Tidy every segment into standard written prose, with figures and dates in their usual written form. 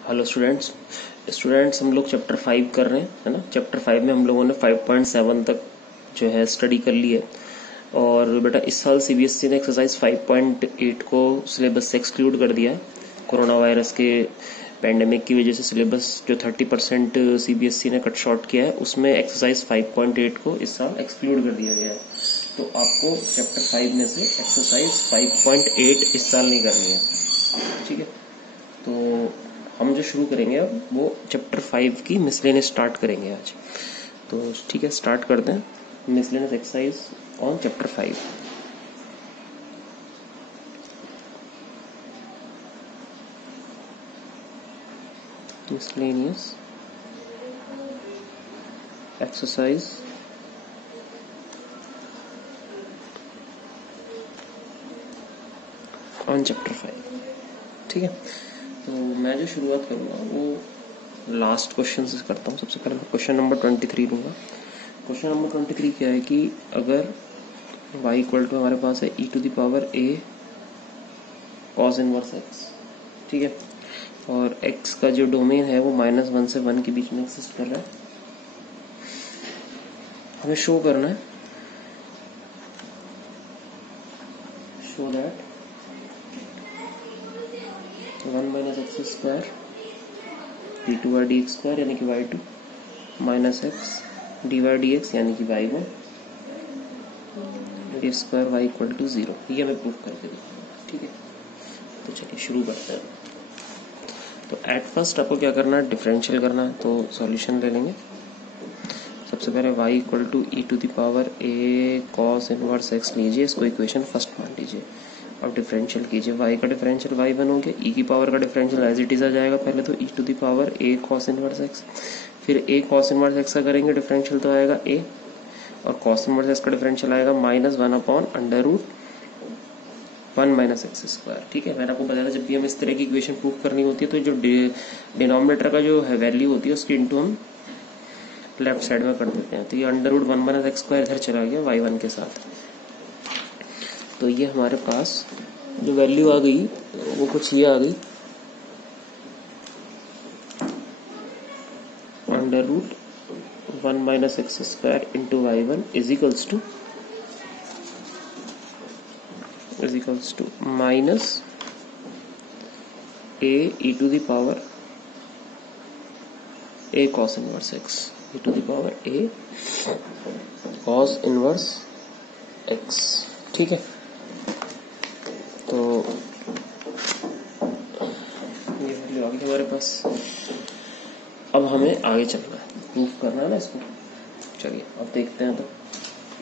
Hello students. हम लोग chapter 5 कर रहे हैं, है ना। चैप्टर 5 में हम लोगों ने 5.7 तक जो है स्टडी कर ली है। और बेटा इस साल सीबीएसई ने एक्सरसाइज 5.8 को सिलेबस से एक्सक्लूड कर दिया है। कोरोना वायरस के पैंडेमिक की वजह से सिलेबस जो 30% सीबीएसई ने कट शॉर्ट किया है उसमें एक्सरसाइज 5.8 को इस साल एक्सक्लूड कर दिया गया है। तो आपको चैप्टर 5 में से एक्सरसाइज 5.8 इस साल नहीं करनी है, ठीक है। तो हम जो शुरू करेंगे अब वो चैप्टर 5 की मिसलेनियस स्टार्ट करेंगे आज। तो ठीक है, स्टार्ट करते हैं miscellaneous exercise on chapter 5। Miscellaneous exercise on chapter 5, ठीक है। तो मैं जो शुरुआत करूँगा वो लास्ट क्वेश्चन से करता हूँ। सबसे पहले क्वेश्चन नंबर 23 लूँगा। क्वेश्चन नंबर 23 क्या है कि अगर y इक्वल टू हमारे पास है e to the power a cos inverse x, ठीक है। और x का जो डोमेन है वो -1 से 1 के बीच में एक्सिस्ट कर रहा है। हमें शो करना है, show that 1 minus x square d2 by d x square यानी कि y2 minus x d by d x यानी कि y1 d square y equal to 0। ये हमें प्रूफ करके देखना, ठीक है। तो चलिए शुरू करते हैं। तो एट फर्स्ट आपको क्या करना है, डिफरेंशियल करना है। तो सॉल्यूशन ले लेंगे। सबसे पहले y equal to e to the power a cos inverse x लीजिए, इसको इक्वेशन फर्स्ट मान लीजिए। अब डिफरेंशियल कीजिए, y का डिफरेंशियल y1 हो गया, e की पावर का डिफरेंशियल एज इट इज आ जाएगा। पहले तो e to the power a cos inverse x, फिर a cos इनवर्स x का करेंगे डिफरेंशियल तो आएगा a, और cos इनवर्स x का डिफरेंशियल आएगा -1 upon under root 1 minus x square, ठीक है। मैंने आपको बताया था जब भी हम इस तरह की इक्वेशन प्रूव करनी होती है तो जो डिनोमिनेटर का जो है वैल्यू होती है उसकी इंटू हम लेफ्ट साइड में कर देते हैं। तो ये under root 1 minus x square इधर चला गया y1 के साथ। तो ये हमारे पास जो वैल्यू आ गई वो कुछ ये आ गई, under root 1 minus x square into y1 is equals to minus a e to the power a cos inverse x, e to the power a cos inverse x, ठीक है। तो ये वैल्यू आ गई हमारे पास। अब हमें आगे चलना है, प्रूफ करना है ना इसको। चलिए अब देखते हैं। तो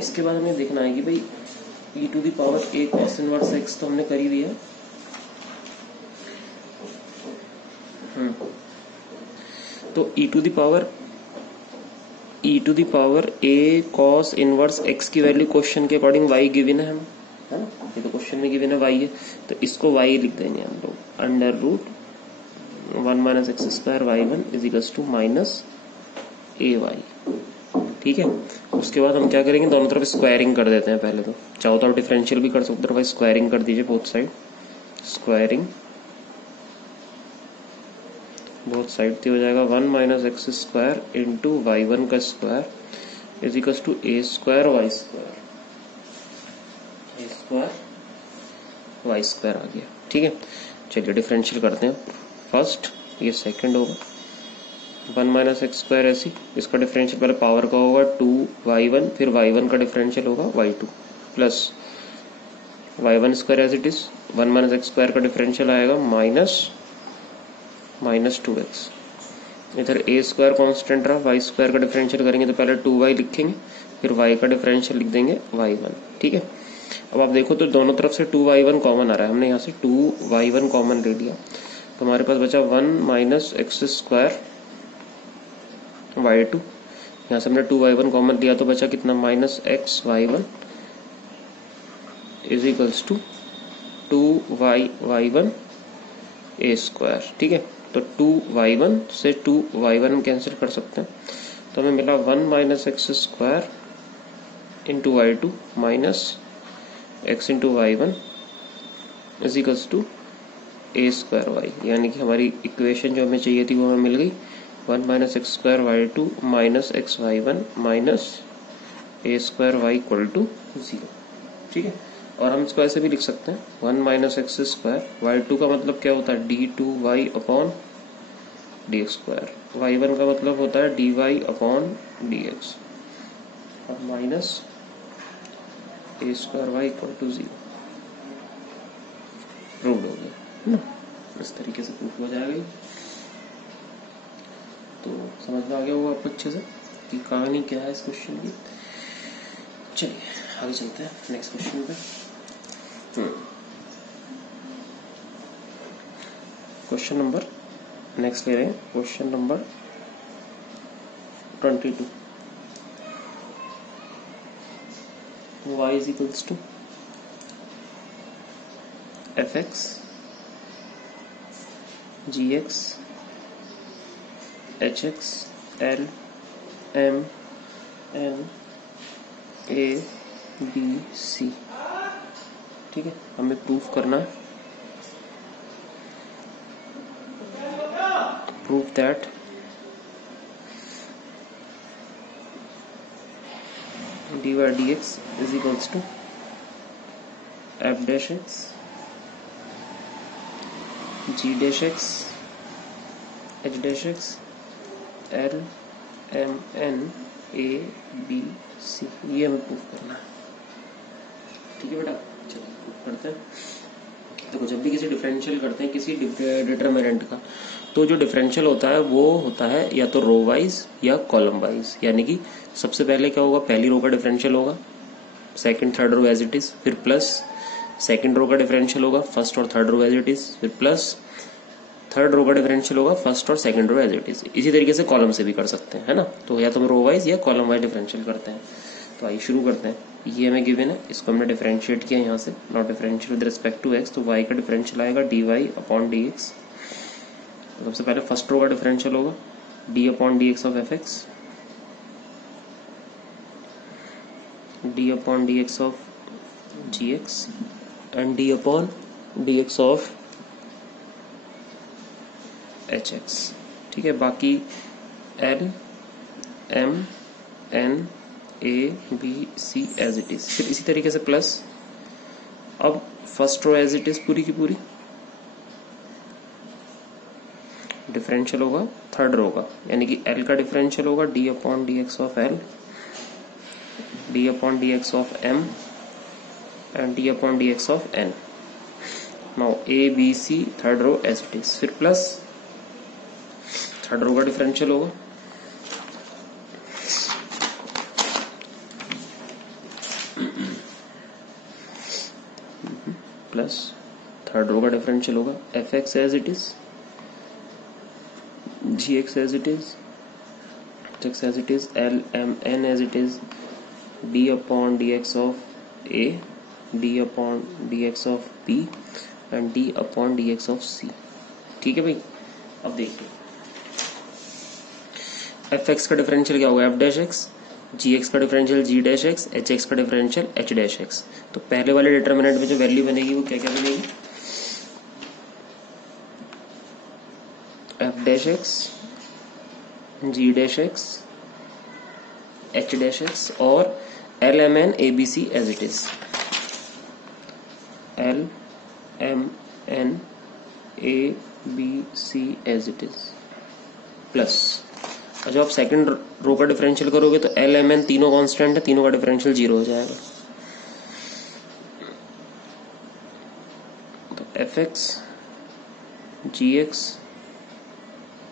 इसके बाद हमें देखना है कि भाई e to the power a cos inverse x तो हमने कर ही दिया। तो e to the power a cos inverse x की वैल्यू क्वेश्चन के अकॉर्डिंग y गिवन है, है ना। ये तो क्वेश्चन में गिवन है y है, तो इसको y लिख देंगे हम लोग, under root 1 minus x square y1 is equals to minus ay, ठीक है। उसके बाद हम क्या करेंगे, दोनों तरफ स्क्वायरिंग कर देते हैं। पहले तो चाहो तो आप डिफरेंशियल भी कर सकते हो, भाई स्क्वायरिंग कर दीजिए both side. Squaring both side तो हो जाएगा 1 minus x square into y1 का square is equals to a square y square आ गया, ठीक है। चलिए डिफरेंशियल करते हैं। फर्स्ट ये सेकंड होगा 1 माइनस एक्स स्क्वायर ऐसी, इसका डिफरेंशियल पहले पावर का होगा 2y1, फिर y1 का डिफरेंशियल होगा y2 plus y1 square as it is, 1 minus x square का डिफरेंशियल आएगा माइनस 2x। इधर a स्क्वायर कॉन्स्टेंट रहा, y स्क्वायर का डिफरेंशियल करेंगे तो पहले 2y लिखेंगे, फिर y का डिफरेंशियल लिख देंगे y1, ठीक है। अब आप देखो तो दोनों तरफ से 2y1 कॉमन आ रहा है, हमने यहाँ से 2y1 कॉमन ले लिया तो हमारे पास बचा 1 माइनस एक्स स्क्वायर y2, यहाँ से हमने 2y1 कॉमन लिया तो बचा कितना, minus x y1 is equals to 2y1 a square, ठीक है। तो 2y1 से 2y1 हम कैंसिल कर सकते हैं, तो हमें मिला 1 minus x square into y2 minus x into y1 is equals to a square y, यानी कि हमारी इक्वेशन जो हमें चाहिए थी वो हमें मिल गई। 1 minus x square y two minus x y one minus a square y equal to 0। ठीक है, और हम इसको ऐसे भी लिख सकते हैं 1 minus x square y two का मतलब क्या होता है d two y upon d x square, y one का मतलब होता है d y upon d x, और minus a square y equal to 0। Prove हो गया है ना, इस तरीके से प्रूफ हो जाएगा। तो समझ में आ गया होगा आपको अच्छे से कि कहानी क्या है इस क्वेश्चन की। चलिए आगे चलते हैं नेक्स्ट क्वेश्चन पे। क्वेश्चन नंबर नेक्स्ट ले रहे हैं, question number 22। y is equals to fx gx hx l m n a b c। ठीक है, हमें प्रूफ करना है, proof that dy dx is equals to f dash x g dash x h dash x l m n a b c, ये हमें proof करना है। ठीक है बेटा, चलो प्रूफ करते हैं। देखो जब भी किसी डिफरेंशियल करते हैं किसी डिटरमिनेंट का, तो जो डिफरेंशियल होता है वो होता है या तो रो वाइज या कॉलम वाइज, यानी कि सबसे पहले क्या होगा, पहली रो का डिफरेंशियल होगा, second third row as it is, फिर प्लस सेकंड रो का डिफरेंशियल होगा, फर्स्ट और third row as it is, फिर प्लस थर्ड रो का डिफरेंशियल होगा, फर्स्ट और second row as it is. इसी तरीके से कॉलम से भी कर सकते हैं, है ना। तो या तो हम रो वाइज या कॉलम वाइज डिफरेंशियल करते हैं। तो आइए शुरू करते हैं। ये हमें गिवन है, इसको हमने डिफरेंशिएट किया यहाँ से, not differential with respect to x, तो वाई का डिफरेंशियल आएगा d y upon d x. सबसे पहले फर्स्ट रो का डिफरेंशियल होगा d upon d x of f x, d upon d x of g x and d upon d x of h x. ठीक है, बाकी l m n a b c as it is, फिर इसी तरीके से plus. अब first row as it is पूरी की पूरी, डिफरेंशियल होगा थर्ड रो का, यानी कि एल का डिफरेंशियल होगा d upon d x of l, d upon d x of m and d upon d x of n. Now a b c third row as it is, फिर plus third row का differential होगा plus third row का differential होगा f x as it is, g x as it is, h x as it is, l m n as it is, d upon d x of a, d upon d x of b and d upon d x of c. ठीक है भाई, अब देखिए F x का differential क्या होगा F dash x, g x का differential जी dash x, h x का डिफरेंशियल एच डैश एक्स। तो पहले वाले डिटरमिनेंट में जो वैल्यू बनेगी वो क्या क्या बनेगी, f dash x, g dash x, h dash x और l m n a b c as it is, l m n a b c as it is plus. और जब आप सेकंड रो का डिफरेंशियल करोगे तो l m n तीनों constant है, तीनों का डिफरेंशियल 0 हो जाएगा। तो f x g x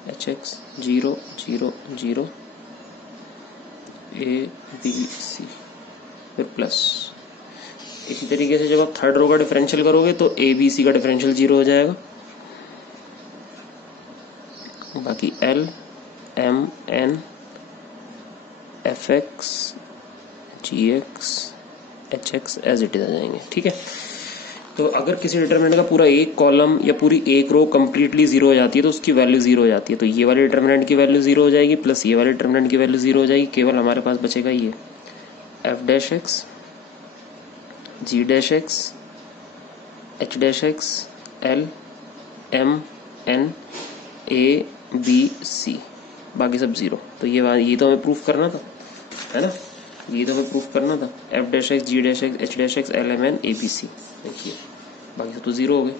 h x 0 0 0 a b c फिर प्लस। इसी तरीके से जब आप थर्ड रो का डिफरेंशियल करोगे तो ए बी सी का डिफरेंशियल 0 हो जाएगा। बाकी l m n f x g x h x as it is आ जाएंगे। ठीक है, तो अगर किसी डिटरमिनेंट का पूरा एक कॉलम या पूरी एक रो कंप्लीटली 0 हो जाती है तो उसकी वैल्यू 0 हो जाती है। तो ये वाले डिटरमिनेंट की वैल्यू 0 हो जाएगी प्लस ये वाले डिटरमिनेंट की वैल्यू 0 हो जाएगी। केवल हमारे पास बचेगा ये f dash x, g dash x, h dash x, l m n a b c, बाकी सब जीरो। तो ये तो हमें प्रूफ करना था, है ना, ये तो हमें प्रूफ करना था। F dash x, g dash x, h dash x, l m n a b c, देखिए बाकी सब तो जीरो हो गए।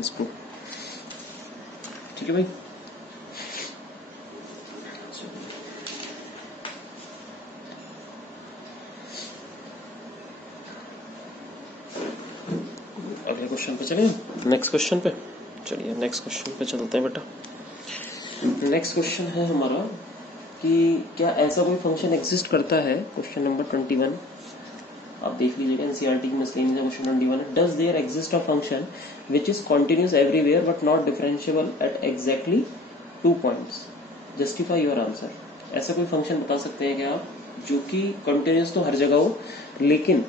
इसको ठीक है भाई। अगले क्वेश्चन पे चलिए, नेक्स्ट क्वेश्चन पे चलिए, नेक्स्ट क्वेश्चन पे चलते हैं बेटा। नेक्स्ट क्वेश्चन है हमारा कि क्या ऐसा कोई फंक्शन एग्जिस्ट करता है, क्वेश्चन नंबर 21 आप देख लीजिएगा, एनसीईआरटी की मिसलेनियस क्वेश्चन 21 है। Does there exist a function which is continuous everywhere but not differentiable at exactly 2 points, justify your answer. ऐसा कोई फंक्शन बता सकते हैं क्या आप जो कि कंटिन्यूस तो हर जगह हो लेकिन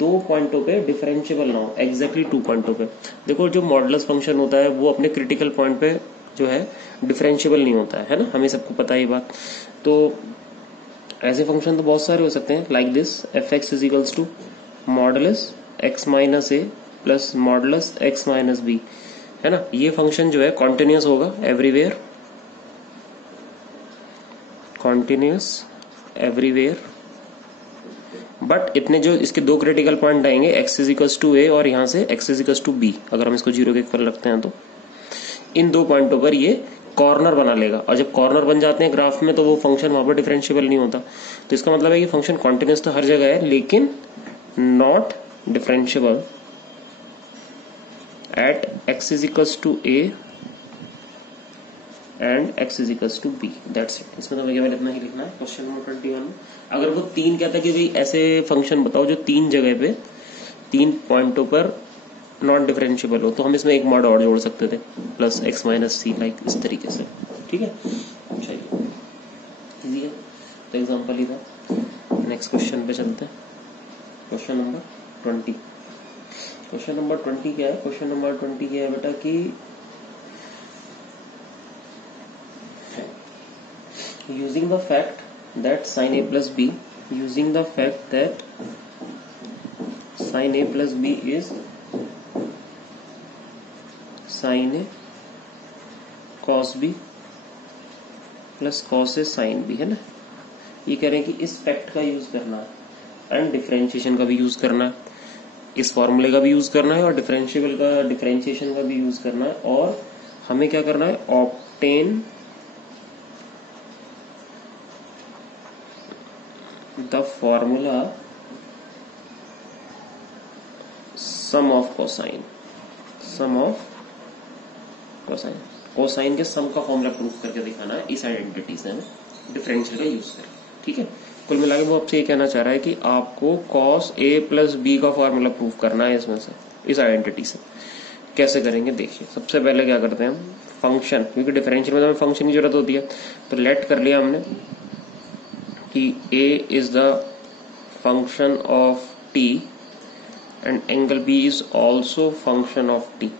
2 पॉइंटों पे डिफरेंशिएबल ना हो, एग्जैक्टली 2 पॉइंटों पे। देखो जो मॉडुलस फंक्शन होता है वो अपने क्रिटिकल पॉइंट पे जो है डिफरेंशिएबल नहीं होता है ना, हमें सबको पता है ये बात। तो ऐसे फंक्शन तो बहुत सारे हो सकते हैं, like this f x is equals to modulus x minus a plus modulus x minus b, है ना। ये फंक्शन जो है कॉन्टिन्यूस होगा एवरीवेयर, कॉन्टिन्यूस एवरीवेयर, बट इतने जो इसके 2 क्रिटिकल पॉइंट आएंगे, x is equals to a और यहाँ से x is equals to b, अगर हम इसको 0 के इक्वल रखते हैं तो इन 2 पॉइंटों पर ये कॉर्नर बना लेगा, और जब कॉर्नर बन जाते हैं ग्राफ में तो वो फंक्शन वहां पर डिफरेंशिएबल नहीं होता। तो इसका मतलब है कि फंक्शन कॉन्टिन्यूस तो हर जगह है लेकिन not differentiable at x is equals to a and x is equals to b, that's it. इसमें तो केवल इतना ही लिखना है क्वेश्चन नंबर 21 में। अगर वो 3 कहता है कि भाई ऐसे फंक्शन बताओ जो 3 जगह पे 3 पॉइंटों पर नॉन डिफरेंशिएबल हो, तो हम इसमें एक मॉड और जोड़ सकते थे, प्लस एक्स माइनस सी, लाइक इस तरीके से, ठीक है। चलिए इजी है, तो एग्जाम्पल ही था। नेक्स्ट क्वेश्चन पे चलते हैं, क्वेश्चन नंबर 20। क्वेश्चन नंबर 20 क्या है, क्वेश्चन नंबर 20 क्या है बेटा कि using the fact that sine a plus b, using the fact that sine a plus b is sine a cos b plus cos a sine b, है ना। ये कह रहे हैं कि इस फैक्ट का यूज करना है एंड डिफरेंशिएशन का भी यूज करना है, इस फॉर्मूले का भी यूज करना है और डिफरेंशिएशन का भी यूज करना है, और हमें क्या करना है, obtain the formula sum of cosine, sum of cosine, cosine के सम का फॉर्मूला प्रूफ करके दिखाना है इस आइडेंटिटी से हमें डिफरेंशियल का यूज करें, ठीक है। कुल मिला के वो आपसे ये कहना चाह रहा है कि आपको कॉस ए प्लस बी का फॉर्मूला प्रूफ करना है इसमें से, इस आइडेंटिटी से। कैसे करेंगे देखिए, सबसे पहले क्या करते हैं हम, फंक्शन, क्योंकि डिफरेंशियल में तो हमें फंक्शन की जरूरत होती है, तो लेट कर लिया हमने कि a is the function of t and angle b is also function of t.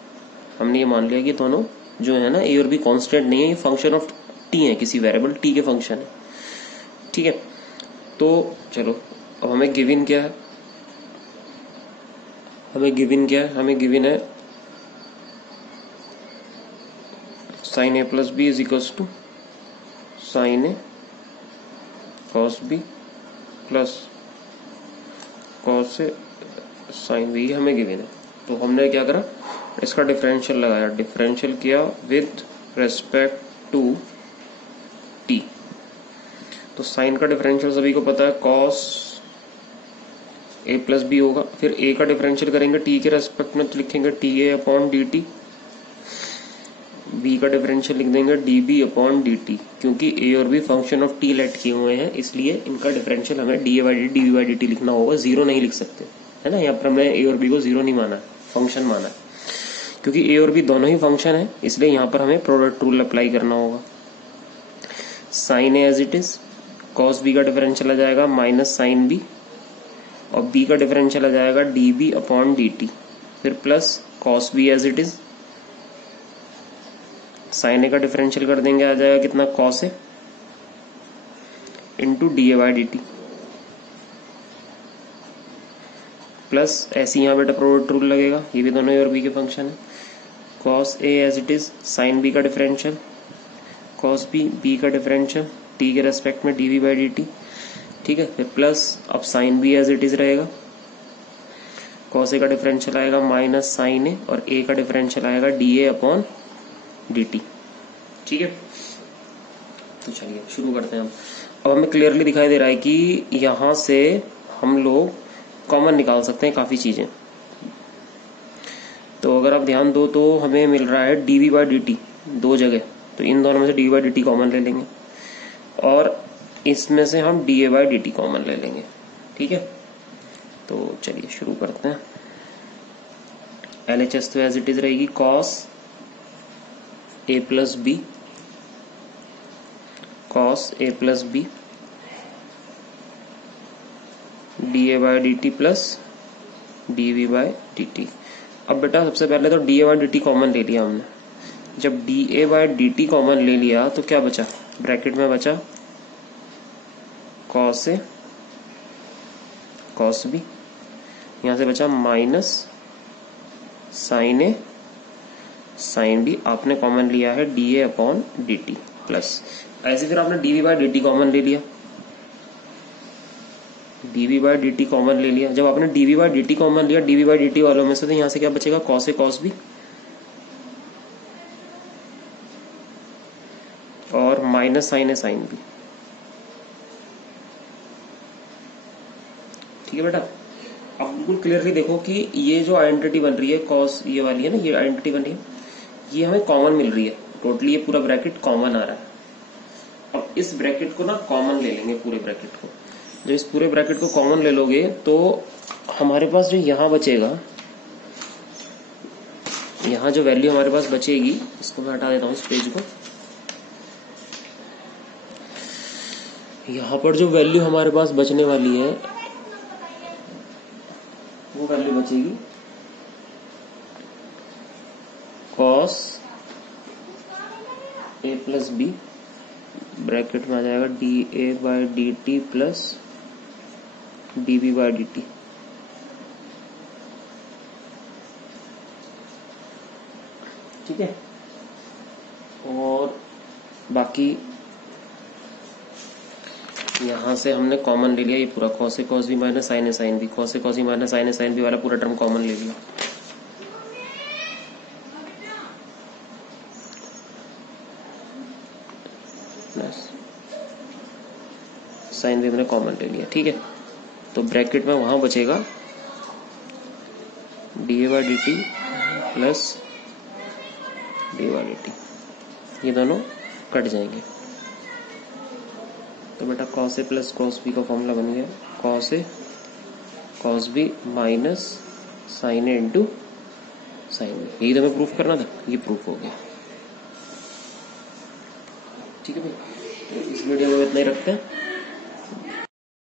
हमने ये मान लिया कि दोनों जो है ना, ए और बी कांस्टेंट नहीं है, ये फंक्शन ऑफ टी है, किसी वेरिएबल टी के फंक्शन है, ठीक है। तो चलो अब हमें गिवन क्या है, हमें गिवन है sine a plus b is equals to sine a cos b plus cos a sine b, हमें गिवन है। तो हमने क्या करा, इसका डिफरेंशियल लगाया, डिफरेंशियल किया विद रेस्पेक्ट टू टी। तो साइन का डिफरेंशियल सभी को पता है, कॉस ए प्लस बी होगा, फिर ए का डिफरेंशियल करेंगे टी के रेस्पेक्ट में, तो लिखेंगे T A upon D T, B का डिफरेंशियल लिख देंगे D B upon D T, क्योंकि ए और B function of T let किए हुए हैं, इसलिए इनका डिफरेंशियल हमें D A by D D by D T लिखना होगा, जीरो नहीं लिख सकते, है ना। यहाँ पर हमने ए और बी को जीरो नहीं माना, फंक्शन माना, क्योंकि ए और बी दोनों ही फंक्शन है, इसलिए यहाँ पर हमें प्रोडक्ट रूल अप्लाई करना होगा। Sine a as it is, cos b का डिफरेंशियल आ जाएगा माइनस साइन बी, और बी का डिफरेंशियल आ जाएगा d B upon D t, फिर plus cos b as it is, sine a का डिफरेंशियल कर देंगे, आ जाएगा कितना, cos a into d A by D T, plus ऐसे यहाँ बेटा प्रोडक्ट रूल लगेगा, ये भी दोनों ए और बी के फंक्शन है, cos A as it is, sine B का डिफरेंशियल, कॉस बी बी का डिफरेंशियल टी के रेस्पेक्ट में D we by D T, ठीक है। फिर प्लस अब sine B as it is रहेगा, कॉस ए का डिफरेंशियल आएगा माइनस साइन ए और ए का डिफरेंशियल आएगा D a upon D T, ठीक है। तो चलिए शुरू करते हैं हम। अब हमें क्लियरली दिखाई दे रहा है कि यहां से हम लोग कॉमन निकाल सकते हैं काफी चीजें। तो अगर आप ध्यान दो तो हमें मिल रहा है D we by D T दो जगह, तो इन दोनों में से D we by D T common ले लेंगे और इसमें से हम D A by D T common ले लेंगे, ठीक है। तो चलिए शुरू करते हैं। LHS तो एज इट इज रहेगी cos A plus B, cos A plus B D A by D T plus D we by D T. अब बेटा सबसे पहले तो D A by D T common ले लिया हमने। जब D A by D T common ले लिया तो क्या बचा, ब्रैकेट में बचा कॉस ए कॉस बी, यहां से बचा minus sine a sine b, आपने कॉमन लिया है d a upon D T plus, ऐसे फिर आपने d we by D T common ले लिया, d we by D T common ले लिया। जब आपने d we by D T common लिया d we by D t वालों में से, तो यहां से क्या बचेगा, कॉस ए कॉस बी और minus sine a sine B, ठीक है बेटा। अब बिल्कुल क्लियरली देखो कि ये जो आइडेंटिटी बन रही है कॉस ये वाली है ना, ये आइडेंटिटी बन रही है, ये हमें कॉमन मिल रही है, टोटली ये पूरा ब्रैकेट कॉमन आ रहा है। अब इस ब्रैकेट को ना कॉमन ले लेंगे, पूरे ब्रैकेट को। जब इस पूरे ब्रैकेट को कॉमन ले लोगे तो हमारे पास जो यहां बचेगा, यहां जो वैल्यू हमारे पास बचेगी, इसको मैं हटा देता हूं इस पेज को, यहां पर जो वैल्यू हमारे पास बचने वाली है वो वैल्यू बचेगी cos A plus B, bracket में आ जाएगा D A by D T plus D we by D T, ठीक है। और बाकी यहां से हमने कॉमन ले लिया ये पूरा cos a cos B minus sine a sine B, cos a cos B minus sine a sine B वाला पूरा टर्म कॉमन ले लिया, प्लस साइन बी हमने कॉमन ले लिया, ठीक है। तो ब्रैकेट में वहां बचेगा D A by D T plus D by D T, ये दोनों कट जाएंगे। तो बेटा cos A plus cos b का फॉर्मूला बन गया cos a cos B minus sine A into sine B, यही तो हमें प्रूफ करना था, ये प्रूफ हो गया, ठीक है भाई। तो इस वीडियो में इतना ही रखते हैं।